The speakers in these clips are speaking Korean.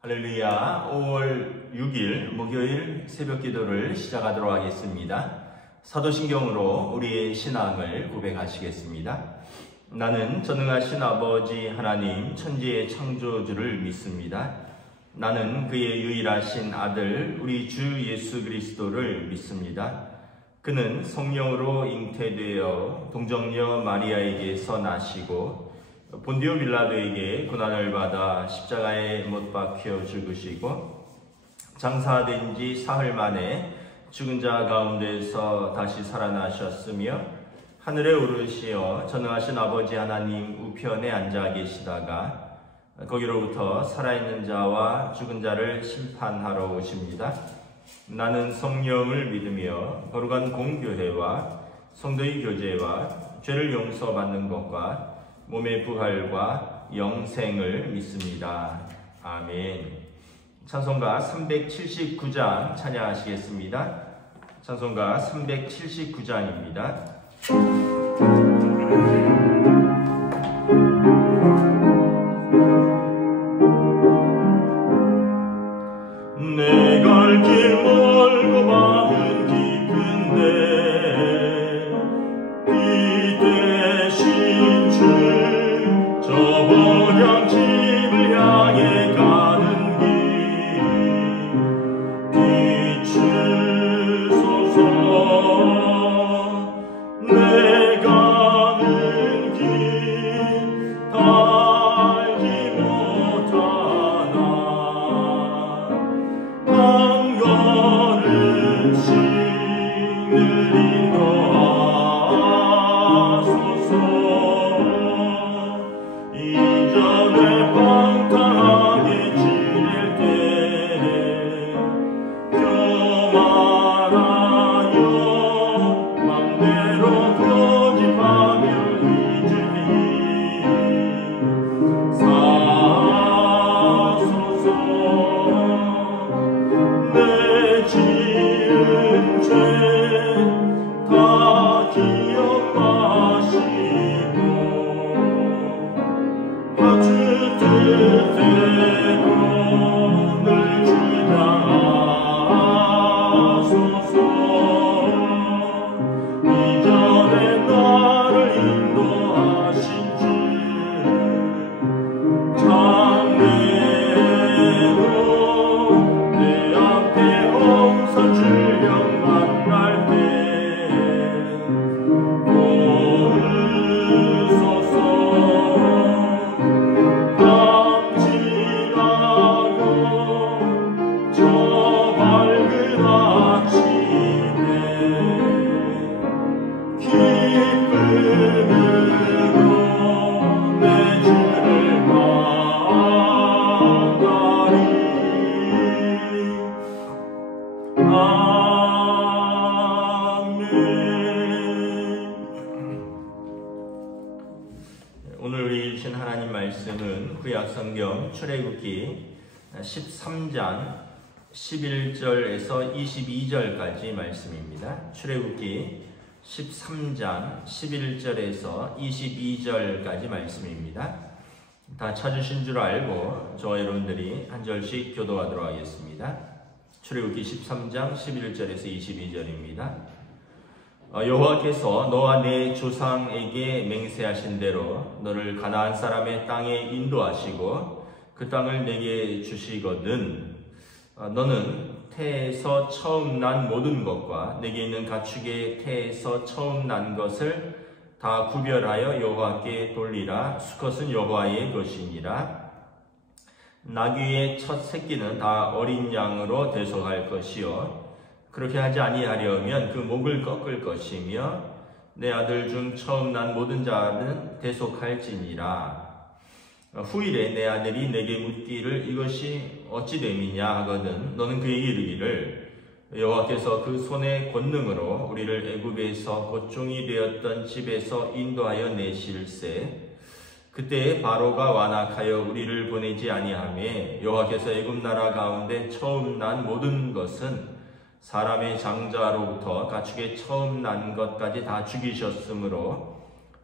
할렐루야. 5월 6일 목요일 새벽 기도를 시작하도록 하겠습니다. 사도신경으로 우리의 신앙을 고백하시겠습니다. 나는 전능하신 아버지 하나님 천지의 창조주를 믿습니다. 나는 그의 유일하신 아들 우리 주 예수 그리스도를 믿습니다. 그는 성령으로 잉태되어 동정녀 마리아에게서 나시고 본디오 빌라도에게 고난을 받아 십자가에 못 박혀 죽으시고 장사된 지 사흘 만에 죽은 자 가운데서 다시 살아나셨으며 하늘에 오르시어 전능하신 아버지 하나님 우편에 앉아 계시다가 거기로부터 살아있는 자와 죽은 자를 심판하러 오십니다. 나는 성령을 믿으며 거룩한 공교회와 성도의 교제와 죄를 용서받는 것과 몸의 부활과 영생을 믿습니다. 아멘. 찬송가 379장 찬양하시겠습니다. 찬송가 379장입니다. 내 갈 길 멀고 밤은 깊은데 이 대신 주 저 번영 집을 향해 가는 길 비추소서. 내 가는 길 달지 못하나 한 걸음씩 늘 인도하소서. 이전에 방탕하게 지낼 때 교만하여 맘대로 고집하며 잊으니 사소서. 내 지은 죄 다 기억하시고 주 뜻대로 늘 주장하소서. 이전에 나를 인도하신 주 장래로 내 앞에 홍산 출령 만날 때 도우소서. 저 밝은 아침에 기쁨으로 내 주를 만나리. 아멘. 오늘 우리 주신 하나님 말씀은 구약성경 출애굽기 13장 11절에서 22절까지 말씀입니다. 출애굽기 13장 11절에서 22절까지 말씀입니다. 다 찾으신 줄 알고 저와 여러분들이 한 절씩 교도하도록 하겠습니다. 출애굽기 13장 11절에서 22절입니다. 여호와께서 너와 내 조상에게 맹세하신 대로 너를 가나안 사람의 땅에 인도하시고 그 땅을 내게 주시거든 너는 태에서 처음 난 모든 것과 내게 있는 가축의 태에서 처음 난 것을 다 구별하여 여호와께 돌리라. 수컷은 여호와의 것이니라. 나귀의 첫 새끼는 다 어린 양으로 대속할 것이요 그렇게 하지 아니하려면 그 목을 꺾을 것이며 내 아들 중 처음 난 모든 자는 대속할지니라. 후일에 내 아들이 내게 묻기를 이것이 어찌 됨이냐 하거든 너는 그에게 이르기를 여호와께서 그 손의 권능으로 우리를 애굽에서 고종이 되었던 집에서 인도하여 내실세. 그때 바로가 완악하여 우리를 보내지 아니하매 여호와께서 애굽 나라 가운데 처음 난 모든 것은 사람의 장자로부터 가축의 처음 난 것까지 다 죽이셨으므로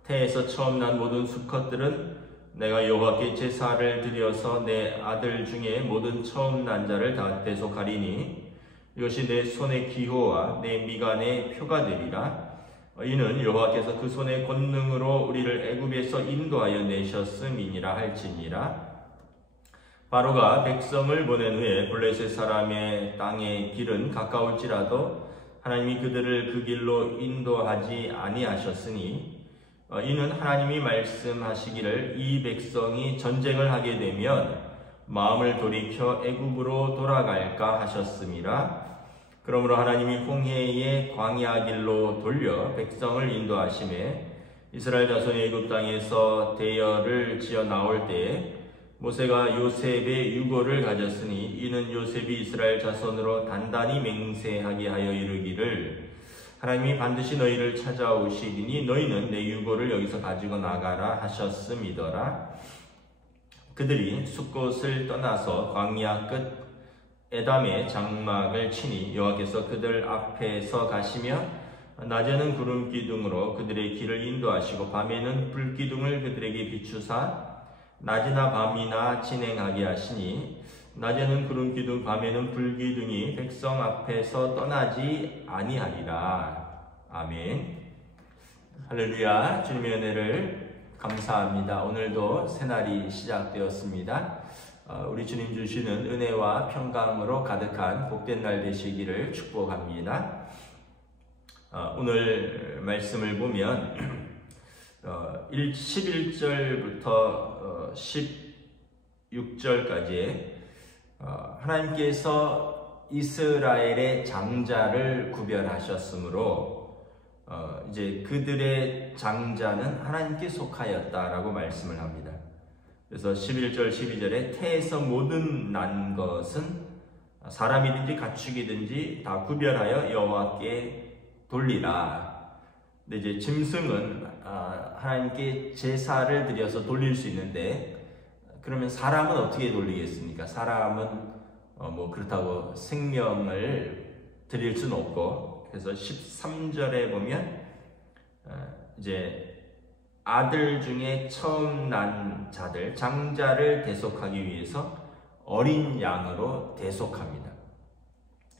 태에서 처음 난 모든 수컷들은 내가 여호와께 제사를 드려서 내 아들 중에 모든 처음 난 자를 다 대속하리니 이것이 내 손의 기호와 내 미간의 표가 되리라. 이는 여호와께서 그 손의 권능으로 우리를 애굽에서 인도하여 내셨음이니라 할지니라. 바로가 백성을 보낸 후에 블레셋 사람의 땅의 길은 가까울지라도 하나님이 그들을 그 길로 인도하지 아니하셨으니 이는 하나님이 말씀하시기를 이 백성이 전쟁을 하게 되면 마음을 돌이켜 애굽으로 돌아갈까 하셨음이라. 그러므로 하나님이 홍해의 광야 길로 돌려 백성을 인도하심에 이스라엘 자손이 애굽 땅에서 대열을 지어 나올 때에 모세가 요셉의 유고를 가졌으니 이는 요셉이 이스라엘 자손으로 단단히 맹세하게 하여 이르기를 하나님이 반드시 너희를 찾아오시리니 너희는 내 유고를 여기서 가지고 나가라 하셨음이더라. 그들이 숫곳을 떠나서 광야 끝 에담의 장막을 치니 여호와께서 그들 앞에서 가시며 낮에는 구름 기둥으로 그들의 길을 인도하시고 밤에는 불 기둥을 그들에게 비추사 낮이나 밤이나 진행하게 하시니 낮에는 구름 기둥 밤에는 불 기둥이 백성 앞에서 떠나지 아니하리라. 아멘. 할렐루야. 주님의 은혜를 감사합니다. 오늘도 새날이 시작되었습니다. 우리 주님 주시는 은혜와 평강으로 가득한 복된 날 되시기를 축복합니다. 오늘 말씀을 보면 11절부터 16절까지 하나님께서 이스라엘의 장자를 구별하셨으므로 이제 그들의 장자는 하나님께 속하였다라고 말씀을 합니다. 그래서 11절 12절에 태에서 모든 난 것은 사람이든지 가축이든지 다 구별하여 여호와께 돌리라. 근데 이제 짐승은 하나님께 제사를 드려서 돌릴 수 있는데 그러면 사람은 어떻게 돌리겠습니까? 사람은 뭐 그렇다고 생명을 드릴 수는 없고, 그래서 13절에 보면 이제 아들 중에 처음 난 자들, 장자를 대속하기 위해서 어린 양으로 대속합니다.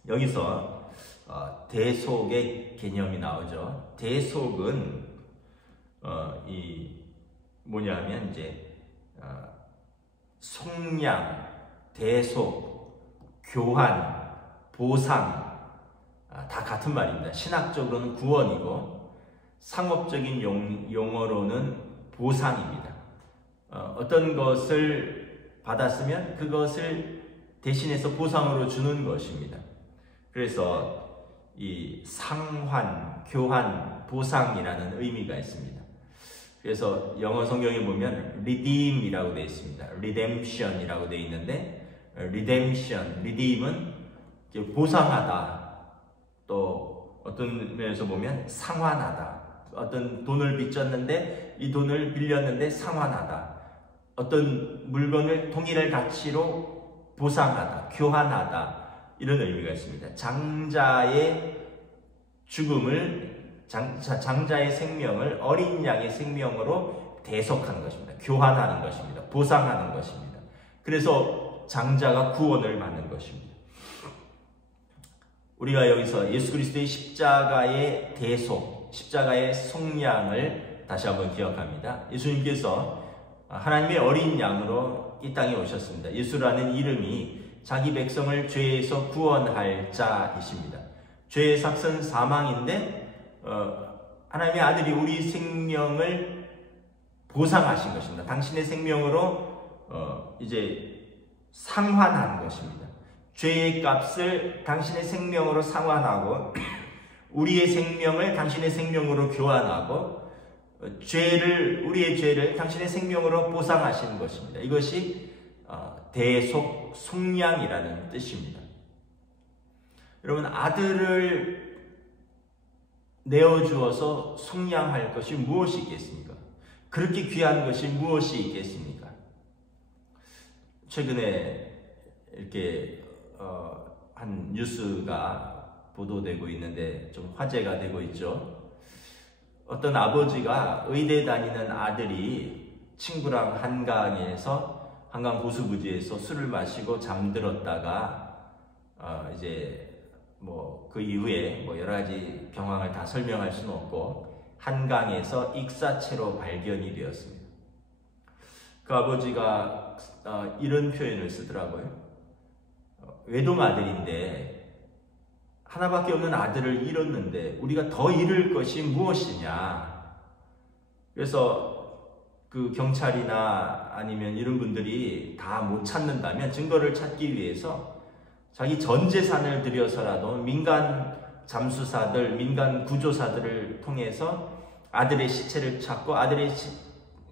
여기서 대속의 개념이 나오죠. 대속은 뭐냐면 이제 속량, 대속, 교환, 보상 다 같은 말입니다. 신학적으로는 구원이고 상업적인 용어로는 보상입니다. 어떤 것을 받았으면 그것을 대신해서 보상으로 주는 것입니다. 그래서 이 상환, 교환, 보상이라는 의미가 있습니다. 그래서 영어 성경에 보면 redeem이라고 되어 있습니다. redemption이라고 되어 있는데 redemption, redeem은 보상하다, 또 어떤 면에서 보면 상환하다. 어떤 돈을 빚졌는데 이 돈을 빌렸는데 상환하다. 어떤 물건을 동일한 가치로 보상하다, 교환하다, 이런 의미가 있습니다. 장자의 죽음을, 장자의 생명을 어린 양의 생명으로 대속하는 것입니다. 교환하는 것입니다. 보상하는 것입니다. 그래서 장자가 구원을 받는 것입니다. 우리가 여기서 예수 그리스도의 십자가의 대속, 십자가의 속량을 다시 한번 기억합니다. 예수님께서 하나님의 어린 양으로 이 땅에 오셨습니다. 예수라는 이름이 자기 백성을 죄에서 구원할 자이십니다. 죄의 삭은 사망인데 하나님의 아들이 우리 생명을 보상하신 것입니다. 당신의 생명으로 이제 상환한 것입니다. 죄의 값을 당신의 생명으로 상환하고 우리의 생명을 당신의 생명으로 교환하고 우리의 죄를 당신의 생명으로 보상하시는 것입니다. 이것이 대속, 속량이라는 뜻입니다. 여러분, 아들을 내어주어서 속량할 것이 무엇이 있겠습니까? 그렇게 귀한 것이 무엇이 있겠습니까? 최근에 이렇게 한 뉴스가 보도되고 있는데 좀 화제가 되고 있죠. 어떤 아버지가 의대 다니는 아들이 친구랑 한강 호수부지에서 술을 마시고 잠들었다가 이제 뭐 그 이후에 뭐 여러 가지 경황을 다 설명할 수는 없고 한강에서 익사체로 발견이 되었습니다. 그 아버지가 이런 표현을 쓰더라고요. 외동아들인데 하나밖에 없는 아들을 잃었는데 우리가 더 잃을 것이 무엇이냐. 그래서 그 경찰이나 아니면 이런 분들이 다 못 찾는다면 증거를 찾기 위해서 자기 전 재산을 들여서라도 민간 잠수사들, 민간 구조사들을 통해서 아들의 시체를 찾고 아들이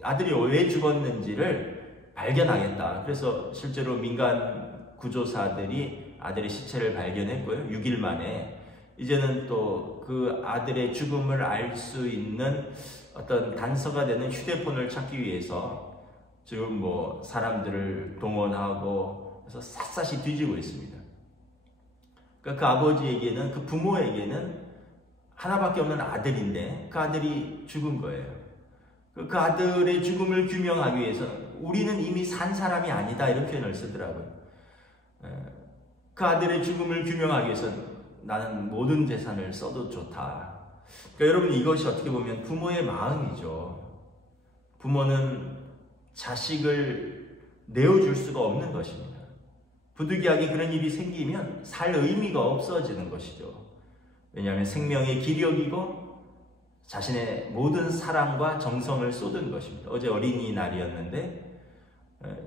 왜 죽었는지를 발견하겠다. 그래서 실제로 민간 구조사들이 아들의 시체를 발견했고요. 6일 만에. 이제는 또 그 아들의 죽음을 알 수 있는 어떤 단서가 되는 휴대폰을 찾기 위해서 지금 뭐 사람들을 동원하고 그래서 샅샅이 뒤지고 있습니다. 그러니까 그 아버지에게는, 그 부모에게는 하나밖에 없는 아들인데 그 아들이 죽은 거예요. 그 아들의 죽음을 규명하기 위해서는 우리는 이미 산 사람이 아니다, 이런 표현을 쓰더라고요. 그 아들의 죽음을 규명하기 위해서는 나는 모든 재산을 써도 좋다. 그러니까 여러분, 이것이 어떻게 보면 부모의 마음이죠. 부모는 자식을 내어줄 수가 없는 것입니다. 부득이하게 그런 일이 생기면 살 의미가 없어지는 것이죠. 왜냐하면 생명의 기력이고 자신의 모든 사랑과 정성을 쏟은 것입니다. 어제 어린이날이었는데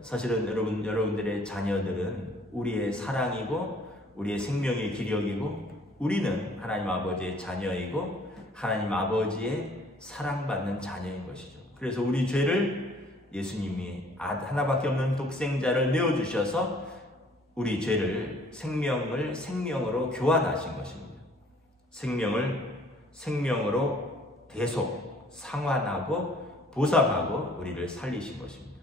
사실은 여러분들의 자녀들은 우리의 사랑이고 우리의 생명의 기력이고 우리는 하나님 아버지의 자녀이고 하나님 아버지의 사랑받는 자녀인 것이죠. 그래서 우리 죄를 예수님이 하나밖에 없는 독생자를 내어주셔서 우리 죄를 생명으로 교환하신 것입니다. 생명을 생명으로 대속, 상환하고 보상하고 우리를 살리신 것입니다.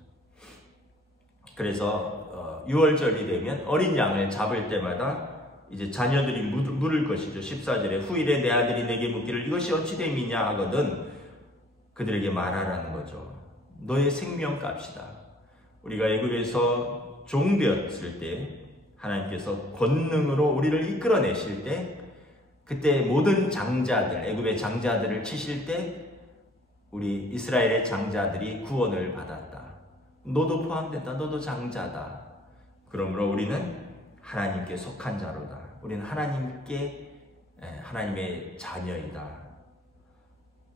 그래서 6월절이 되면 어린 양을 잡을 때마다 이제 자녀들이 물을 것이죠. 14절에 후일에 내 아들이 내게 묻기를 이것이 어찌 됨이냐 하거든 그들에게 말하라는 거죠. 너의 생명값이다. 우리가 애굽에서 종되었을 때 하나님께서 권능으로 우리를 이끌어내실 때 그때 모든 장자들, 애굽의 장자들을 치실 때 우리 이스라엘의 장자들이 구원을 받았다. 너도 포함된다. 너도 장자다. 그러므로 우리는 하나님께 속한 자로다. 우리는 하나님의 자녀이다.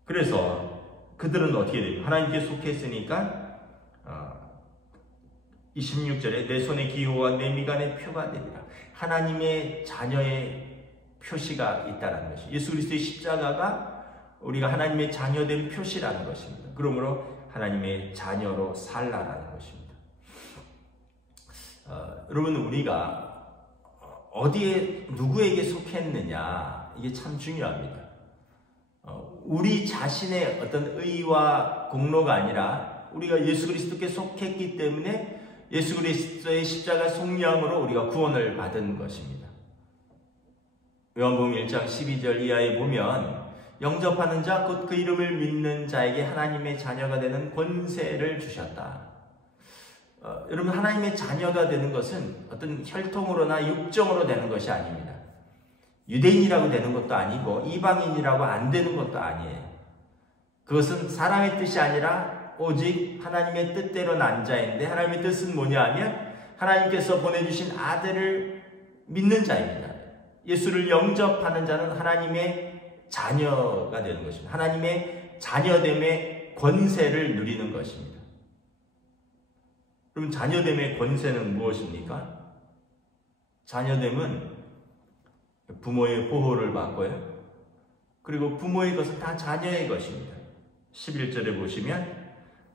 그래서 그들은 어떻게 돼요? 하나님께 속했으니까 26절에 내 손의 기호와 내 미간의 표가 되리라. 하나님의 자녀의 표시가 있다는 것이 예수 그리스도의 십자가가 우리가 하나님의 자녀된 표시라는 것입니다. 그러므로 하나님의 자녀로 살라라는 것입니다. 여러분, 우리가 어디에 누구에게 속했느냐 이게 참 중요합니다. 우리 자신의 어떤 의와 공로가 아니라 우리가 예수 그리스도께 속했기 때문에 예수 그리스도의 십자가 속량으로 우리가 구원을 받은 것입니다. 요한복음 1장 12절 이하에 보면 영접하는 자 곧 그 이름을 믿는 자에게 하나님의 자녀가 되는 권세를 주셨다. 여러분, 하나님의 자녀가 되는 것은 어떤 혈통으로나 육정으로 되는 것이 아닙니다. 유대인이라고 되는 것도 아니고 이방인이라고 안 되는 것도 아니에요. 그것은 사람의 뜻이 아니라 오직 하나님의 뜻대로 난 자인데 하나님의 뜻은 뭐냐 하면 하나님께서 보내주신 아들을 믿는 자입니다. 예수를 영접하는 자는 하나님의 자녀가 되는 것입니다. 하나님의 자녀됨의 권세를 누리는 것입니다. 그럼 자녀됨의 권세는 무엇입니까? 자녀됨은 부모의 보호를 받고요. 그리고 부모의 것은 다 자녀의 것입니다. 11절에 보시면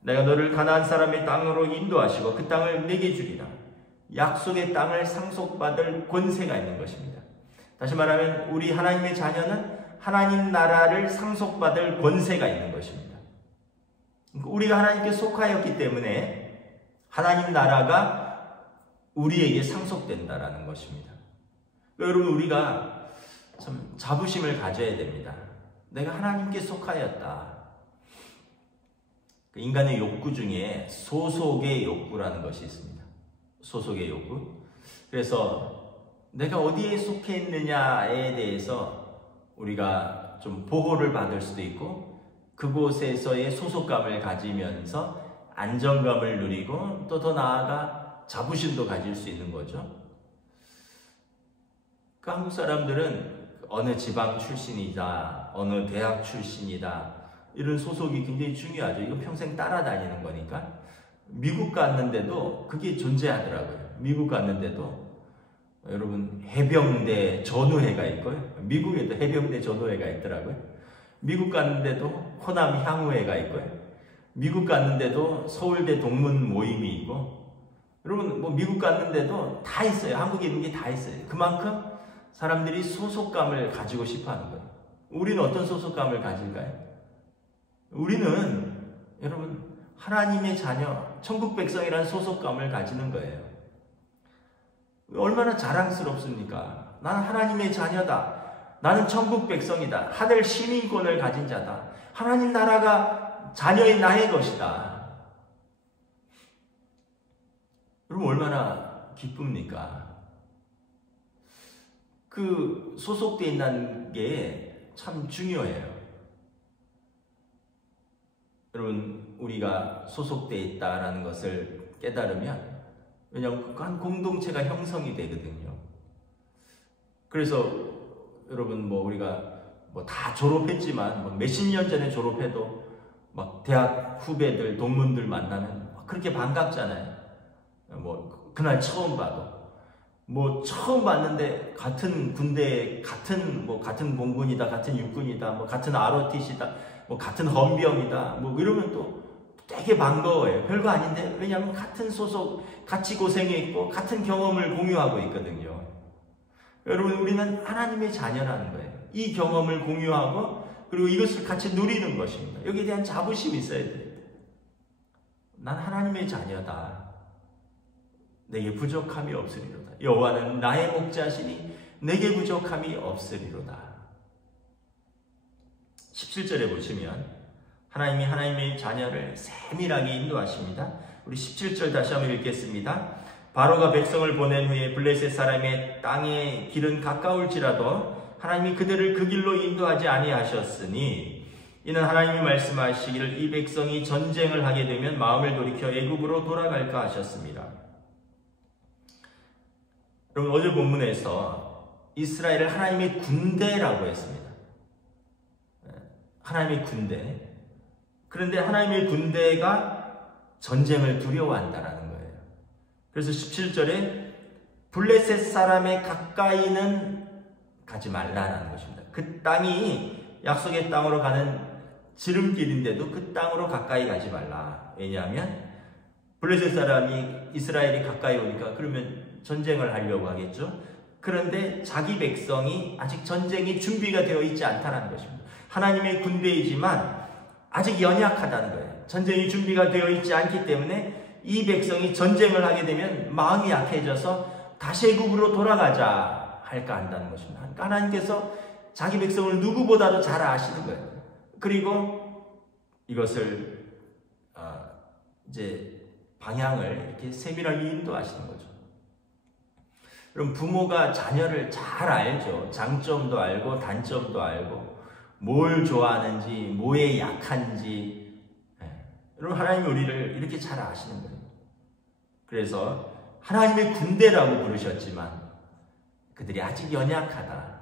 내가 너를 가나안 사람의 땅으로 인도하시고 그 땅을 내게 주리라. 약속의 땅을 상속받을 권세가 있는 것입니다. 다시 말하면 우리 하나님의 자녀는 하나님 나라를 상속받을 권세가 있는 것입니다. 우리가 하나님께 속하였기 때문에 하나님 나라가 우리에게 상속된다라는 것입니다. 여러분, 우리가 참 자부심을 가져야 됩니다. 내가 하나님께 속하였다. 인간의 욕구 중에 소속의 욕구라는 것이 있습니다. 소속의 욕구. 그래서 내가 어디에 속해 있느냐에 대해서 우리가 좀 보호를 받을 수도 있고 그곳에서의 소속감을 가지면서 안정감을 누리고 또 더 나아가 자부심도 가질 수 있는 거죠. 그 한국 사람들은 어느 지방 출신이다, 어느 대학 출신이다, 이런 소속이 굉장히 중요하죠. 이거 평생 따라다니는 거니까. 미국 갔는데도 그게 존재하더라고요. 미국 갔는데도 여러분 해병대 전우회가 있고요. 미국에도 해병대 전우회가 있더라고요. 미국 갔는데도 호남 향후회가 있고요. 미국 갔는데도 서울대 동문 모임이 있고, 여러분 뭐 미국 갔는데도 다 있어요. 한국에 있는 게 다 있어요. 그만큼 사람들이 소속감을 가지고 싶어하는 거예요. 우리는 어떤 소속감을 가질까요? 우리는 여러분 하나님의 자녀, 천국 백성이라는 소속감을 가지는 거예요. 얼마나 자랑스럽습니까? 나는 하나님의 자녀다. 나는 천국 백성이다. 하늘 시민권을 가진 자다. 하나님 나라가 자녀인 나의 것이다. 여러분 얼마나 기쁩니까? 그 소속되어 있는 게 참 중요해요. 여러분 우리가 소속되어 있다는 것을 깨달으면, 왜냐하면 한 공동체가 형성이 되거든요. 그래서 여러분 뭐 우리가 뭐 다 졸업했지만 뭐 몇십 년 전에 졸업해도 막 대학 후배들 동문들 만나면 그렇게 반갑잖아요. 뭐 그날 처음 봐도 뭐 처음 봤는데 같은 군대, 같은 공군이다, 같은 육군이다, 뭐 같은 ROTC다, 뭐 같은 헌병이다, 뭐 이러면 또 되게 반가워요. 별거 아닌데, 왜냐하면 같은 소속, 같이 고생했고 같은 경험을 공유하고 있거든요. 여러분 우리는 하나님의 자녀라는 거예요. 이 경험을 공유하고 그리고 이것을 같이 누리는 것입니다. 여기에 대한 자부심이 있어야 돼요. 난 하나님의 자녀다. 내게 부족함이 없으리로다. 여호와는 나의 목자시니 내게 부족함이 없으리로다. 17절에 보시면 하나님이 하나님의 자녀를 세밀하게 인도하십니다. 우리 17절 다시 한번 읽겠습니다. 바로가 백성을 보낸 후에 블레셋 사람의 땅의 길은 가까울지라도 하나님이 그들을 그 길로 인도하지 아니하셨으니 이는 하나님이 말씀하시기를 이 백성이 전쟁을 하게 되면 마음을 돌이켜 애굽으로 돌아갈까 하셨습니다. 여러분 어제 본문에서 이스라엘을 하나님의 군대라고 했습니다. 하나님의 군대. 그런데 하나님의 군대가 전쟁을 두려워한다라는 거예요. 그래서 17절에 블레셋 사람의 가까이는 가지 말라라는 것입니다. 그 땅이 약속의 땅으로 가는 지름길인데도 그 땅으로 가까이 가지 말라. 왜냐하면 블레셋 사람이 이스라엘이 가까이 오니까 그러면 전쟁을 하려고 하겠죠. 그런데 자기 백성이 아직 전쟁이 준비가 되어 있지 않다는 것입니다. 하나님의 군대이지만 아직 연약하다는 거예요. 전쟁이 준비가 되어 있지 않기 때문에 이 백성이 전쟁을 하게 되면 마음이 약해져서 다시 애굽으로 돌아가자 할까 한다는 것입니다. 하나님께서 자기 백성을 누구보다도 잘 아시는 거예요. 그리고 이것을 이제 방향을 이렇게 세밀하게 인도하시는 거죠. 여러분 부모가 자녀를 잘 알죠. 장점도 알고 단점도 알고 뭘 좋아하는지 뭐에 약한지. 여러분 하나님이 우리를 이렇게 잘 아시는 거예요. 그래서 하나님의 군대라고 부르셨지만 그들이 아직 연약하다.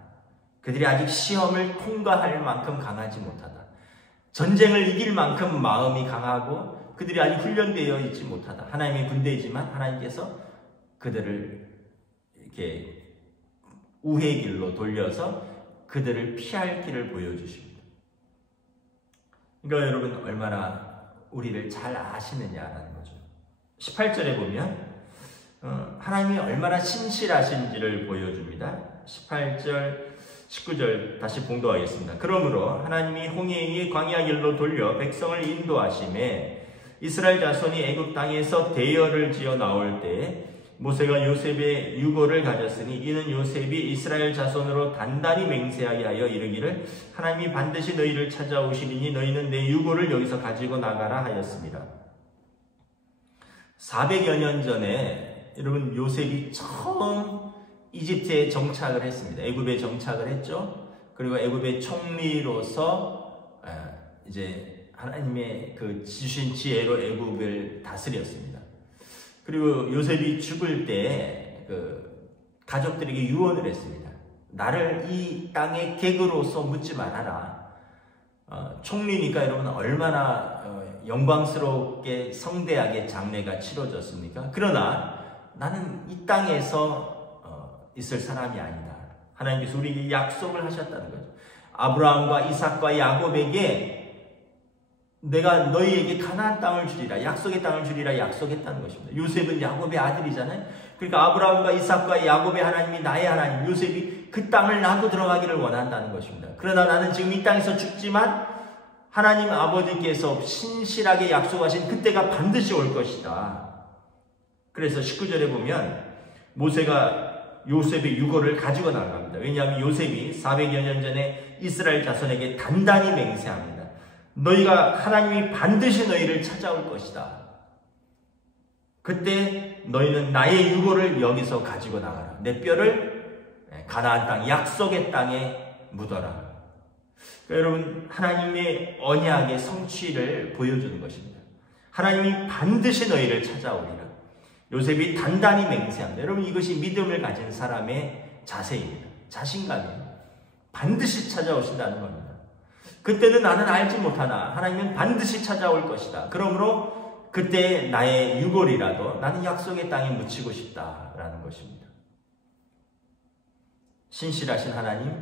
그들이 아직 시험을 통과할 만큼 강하지 못하다. 전쟁을 이길 만큼 마음이 강하고 그들이 아직 훈련되어 있지 못하다. 하나님의 군대이지만 하나님께서 그들을 이렇게 우회의 길로 돌려서 그들을 피할 길을 보여주십니다. 그러니까 여러분 얼마나 우리를 잘 아시느냐라는 거죠. 18절에 보면 하나님이 얼마나 신실하신지를 보여줍니다. 18절, 19절 다시 봉독하겠습니다. 그러므로 하나님이 홍해의 광야 길로 돌려 백성을 인도하심에 이스라엘 자손이 애굽 땅에서 대열을 지어 나올 때 모세가 요셉의 유고를 가졌으니 이는 요셉이 이스라엘 자손으로 단단히 맹세하게 하여 이르기를 하나님이 반드시 너희를 찾아오시리니 너희는 내 유고를 여기서 가지고 나가라 하였습니다. 400여 년 전에 여러분 요셉이 처음 이집트에 정착을 했습니다. 애굽에 정착을 했죠. 그리고 애굽의 총리로서 이제 하나님의 그 주신 지혜로 애굽을 다스렸습니다. 그리고 요셉이 죽을 때 그 가족들에게 유언을 했습니다. 나를 이 땅의 객으로서 묻지 말아라. 총리니까 여러분 얼마나 영광스럽게 성대하게 장례가 치러졌습니까? 그러나 나는 이 땅에서 있을 사람이 아니다. 하나님께서 우리에게 약속을 하셨다는 거죠. 아브라함과 이삭과 야곱에게 내가 너희에게 가나안 땅을 주리라, 약속의 땅을 주리라 약속했다는 것입니다. 요셉은 야곱의 아들이잖아요. 그러니까 아브라함과 이삭과 야곱의 하나님이 나의 하나님, 요셉이 그 땅을 나도 들어가기를 원한다는 것입니다. 그러나 나는 지금 이 땅에서 죽지만 하나님 아버지께서 신실하게 약속하신 그때가 반드시 올 것이다. 그래서 19절에 보면 모세가 요셉의 유고를 가지고 나갑니다. 왜냐하면 요셉이 400여 년 전에 이스라엘 자손에게 단단히 맹세합니다. 너희가 하나님이 반드시 너희를 찾아올 것이다. 그때 너희는 나의 유고를 여기서 가지고 나가라. 내 뼈를 가나안 땅, 약속의 땅에 묻어라. 그러니까 여러분 하나님의 언약의 성취를 보여주는 것입니다. 하나님이 반드시 너희를 찾아오리라. 요셉이 단단히 맹세합니다. 여러분 이것이 믿음을 가진 사람의 자세입니다. 자신감입니다. 반드시 찾아오신다는 겁니다. 그때는 나는 알지 못하나 하나님은 반드시 찾아올 것이다. 그러므로 그때 나의 유골이라도 나는 약속의 땅에 묻히고 싶다라는 것입니다. 신실하신 하나님,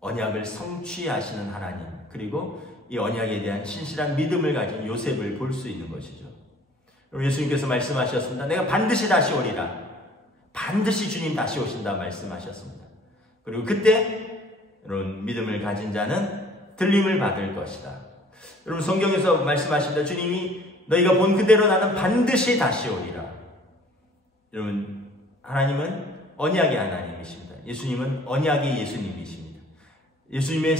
언약을 성취하시는 하나님, 그리고 이 언약에 대한 신실한 믿음을 가진 요셉을 볼 수 있는 것이죠. 예수님께서 말씀하셨습니다. 내가 반드시 다시 오리라. 반드시 주님 다시 오신다 말씀하셨습니다. 그리고 그때 여러분 믿음을 가진 자는 들림을 받을 것이다. 여러분 성경에서 말씀하십니다. 주님이 너희가 본 그대로 나는 반드시 다시 오리라. 여러분 하나님은 언약의 하나님이십니다. 예수님은 언약의 예수님이십니다. 예수님의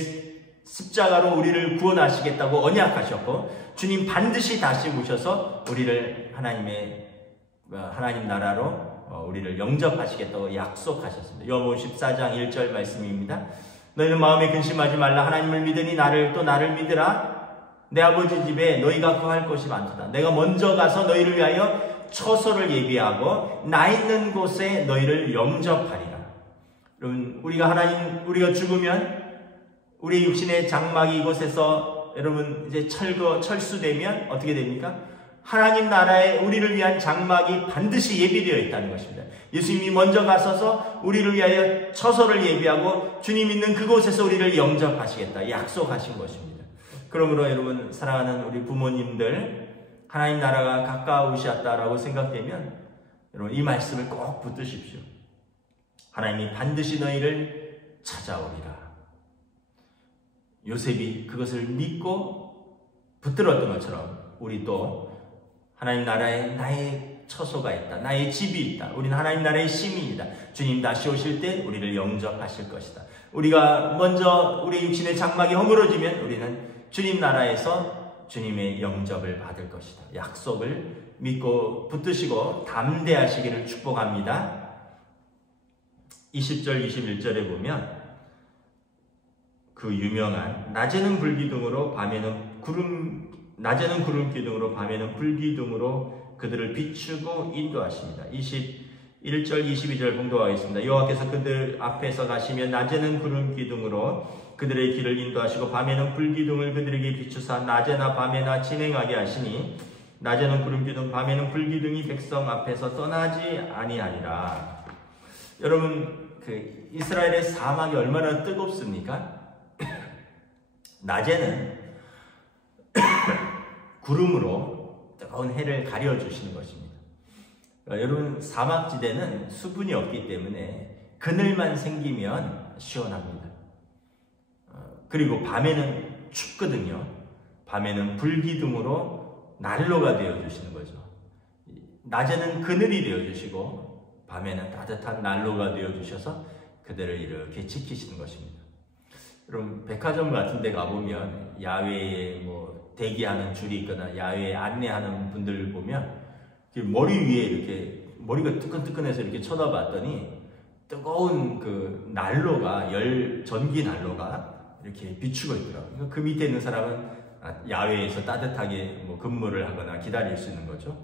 십자가로 우리를 구원하시겠다고 언약하셨고 주님 반드시 다시 오셔서 우리를 하나님 나라로 우리를 영접하시겠다고 약속하셨습니다. 요한복음 14장 1절 말씀입니다. 너희는 마음에 근심하지 말라. 하나님을 믿으니 또 나를 믿으라. 내 아버지 집에 너희가 거할 것이 많도다. 내가 먼저 가서 너희를 위하여 처소를 예비하고 나 있는 곳에 너희를 영접하리라. 여러분 우리가 죽으면 우리 육신의 장막이 이곳에서 여러분 이제 철수되면 어떻게 됩니까? 하나님 나라에 우리를 위한 장막이 반드시 예비되어 있다는 것입니다. 예수님이 먼저 가셔서 우리를 위하여 처소를 예비하고 주님 있는 그곳에서 우리를 영접하시겠다 약속하신 것입니다. 그러므로 여러분 사랑하는 우리 부모님들 하나님 나라가 가까우셨다라고 생각되면 여러분 이 말씀을 꼭 붙드십시오. 하나님이 반드시 너희를 찾아오리라. 요셉이 그것을 믿고 붙들었던 것처럼 우리도 하나님 나라에 나의 처소가 있다. 나의 집이 있다. 우리는 하나님 나라의 시민이다. 주님 다시 오실 때 우리를 영접하실 것이다. 우리가 먼저 우리 육신의 장막이 허물어지면 우리는 주님 나라에서 주님의 영접을 받을 것이다. 약속을 믿고 붙드시고 담대하시기를 축복합니다. 20절 21절에 보면 그 유명한 낮에는 불기둥으로 밤에는 구름 기둥으로 밤에는 불기둥으로 그들을 비추고 인도하십니다. 21절 22절 봉독하겠습니다. 여호와께서 그들 앞에서 가시면 낮에는 구름 기둥으로 그들의 길을 인도하시고 밤에는 불기둥을 그들에게 비추사 낮에나 밤에나 진행하게 하시니 낮에는 구름 기둥 밤에는 불기둥이 백성 앞에서 떠나지 아니하리라. 여러분 그 이스라엘의 사막이 얼마나 뜨겁습니까? 낮에는 구름으로 뜨거운 해를 가려주시는 것입니다. 여러분 사막지대는 수분이 없기 때문에 그늘만 생기면 시원합니다. 그리고 밤에는 춥거든요. 밤에는 불기둥으로 난로가 되어주시는 거죠. 낮에는 그늘이 되어주시고 밤에는 따뜻한 난로가 되어주셔서 그들을 이렇게 지키시는 것입니다. 여러분, 백화점 같은 데 가보면 야외에 뭐 대기하는 줄이 있거나 야외에 안내하는 분들을 보면 머리 위에 이렇게 머리가 뜨끈뜨끈해서 이렇게 쳐다봤더니 뜨거운 그 난로가, 전기 난로가 이렇게 비추고 있더라고요. 그 밑에 있는 사람은 야외에서 따뜻하게 뭐 근무를 하거나 기다릴 수 있는 거죠.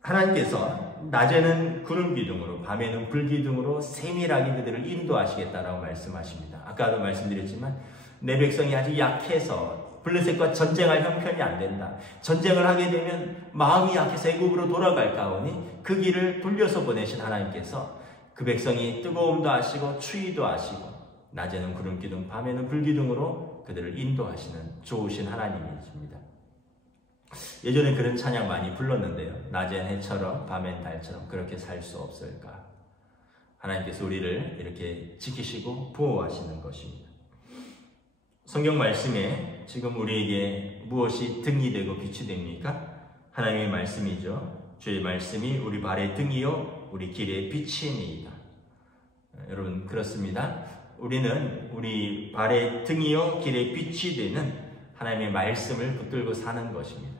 하나님께서 낮에는 구름 기둥으로, 밤에는 불 기둥으로 세밀하게 그들을 인도하시겠다라고 말씀하십니다. 아까도 말씀드렸지만 내 백성이 아직 약해서 블레셋과 전쟁할 형편이 안 된다. 전쟁을 하게 되면 마음이 약해서 애굽으로 돌아갈까 하오니 그 길을 돌려서 보내신 하나님께서 그 백성이 뜨거움도 아시고 추위도 아시고 낮에는 구름 기둥, 밤에는 불 기둥으로 그들을 인도하시는 좋으신 하나님이십니다. 예전에 그런 찬양 많이 불렀는데요. 낮엔 해처럼 밤엔 달처럼 그렇게 살 수 없을까? 하나님께서 우리를 이렇게 지키시고 보호하시는 것입니다. 성경 말씀에 지금 우리에게 무엇이 등이 되고 빛이 됩니까? 하나님의 말씀이죠. 주의 말씀이 우리 발의 등이요 우리 길의 빛이니이다. 여러분, 그렇습니다. 우리는 우리 발의 등이요 길의 빛이 되는 하나님의 말씀을 붙들고 사는 것입니다.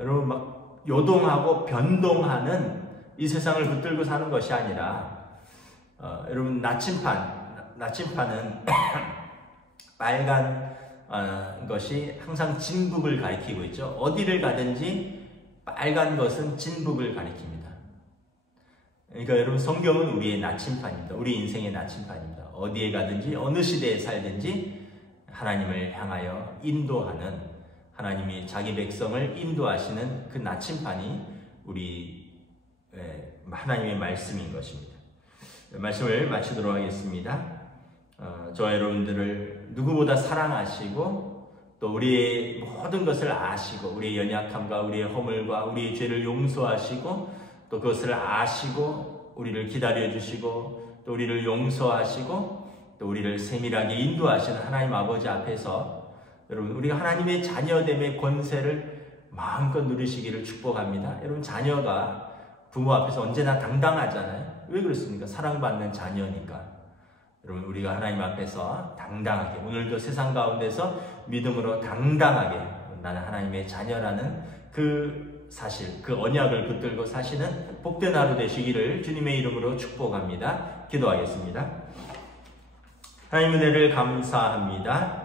여러분, 막 요동하고 변동하는 이 세상을 붙들고 사는 것이 아니라 여러분, 나침판은 빨간 것이 항상 진북을 가리키고 있죠. 어디를 가든지 빨간 것은 진북을 가리킵니다. 그러니까 여러분, 성경은 우리의 나침판입니다. 우리 인생의 나침판입니다. 어디에 가든지 어느 시대에 살든지 하나님을 향하여 인도하는, 하나님이 자기 백성을 인도하시는 그 나침판이 우리 하나님의 말씀인 것입니다. 말씀을 마치도록 하겠습니다. 저와 여러분들을 누구보다 사랑하시고 또 우리의 모든 것을 아시고 우리의 연약함과 우리의 허물과 우리의 죄를 용서하시고 또 그것을 아시고 우리를 기다려주시고 또 우리를 용서하시고 또 우리를 세밀하게 인도하시는 하나님 아버지 앞에서 여러분, 우리가 하나님의 자녀됨의 권세를 마음껏 누리시기를 축복합니다. 여러분, 자녀가 부모 앞에서 언제나 당당하잖아요. 왜 그렇습니까? 사랑받는 자녀니까. 여러분, 우리가 하나님 앞에서 당당하게, 오늘도 세상 가운데서 믿음으로 당당하게 나는 하나님의 자녀라는 그 사실, 그 언약을 붙들고 사시는 복된 하루 되시기를 주님의 이름으로 축복합니다. 기도하겠습니다. 하나님, 은혜를 감사합니다.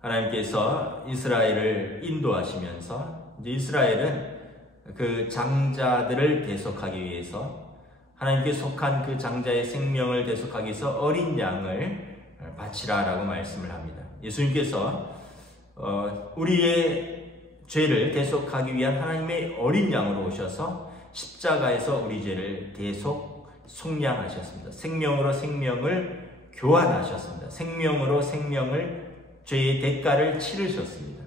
하나님께서 이스라엘을 인도하시면서 이제 이스라엘은 그 장자들을 대속하기 위해서, 하나님께 속한 그 장자의 생명을 대속하기 위해서 어린 양을 바치라라고 말씀을 합니다. 예수님께서 우리의 죄를 대속하기 위한 하나님의 어린 양으로 오셔서 십자가에서 우리 죄를 속량하셨습니다. 생명으로 생명을 교환하셨습니다. 생명으로 생명을, 죄의 대가를 치르셨습니다.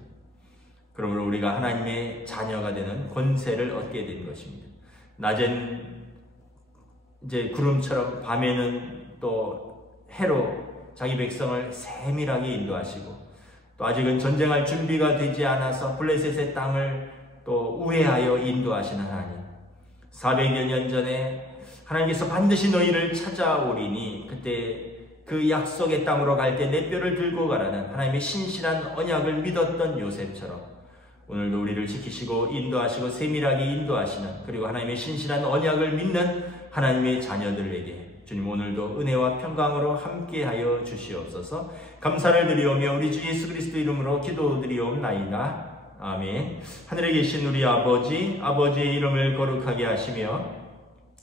그러므로 우리가 하나님의 자녀가 되는 권세를 얻게 된 것입니다. 낮엔 이제 구름처럼, 밤에는 또 해로 자기 백성을 세밀하게 인도하시고, 또 아직은 전쟁할 준비가 되지 않아서 블레셋의 땅을 또 우회하여 인도하시는 하나님, 400여 년 전에 하나님께서 반드시 너희를 찾아오리니 그때 그 약속의 땅으로 갈 때 내 뼈를 들고 가라는 하나님의 신실한 언약을 믿었던 요셉처럼 오늘도 우리를 지키시고 인도하시고 세밀하게 인도하시는, 그리고 하나님의 신실한 언약을 믿는 하나님의 자녀들에게 주님 오늘도 은혜와 평강으로 함께하여 주시옵소서. 감사를 드리오며 우리 주 예수 그리스도 이름으로 기도드리옵나이다. 아멘. 하늘에 계신 우리 아버지, 아버지의 이름을 거룩하게 하시며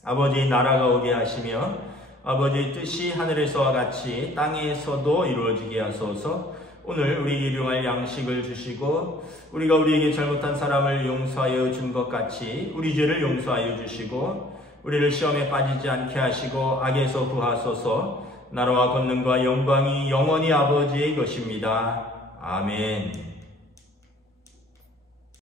아버지의 나라가 오게 하시며 아버지의 뜻이 하늘에서와 같이 땅에서도 이루어지게 하소서. 오늘 우리에게 일용할 양식을 주시고 우리가 우리에게 잘못한 사람을 용서하여 준 것 같이 우리 죄를 용서하여 주시고 우리를 시험에 빠지지 않게 하시고 악에서 구하소서. 나라와 권능과 영광이 영원히 아버지의 것입니다. 아멘.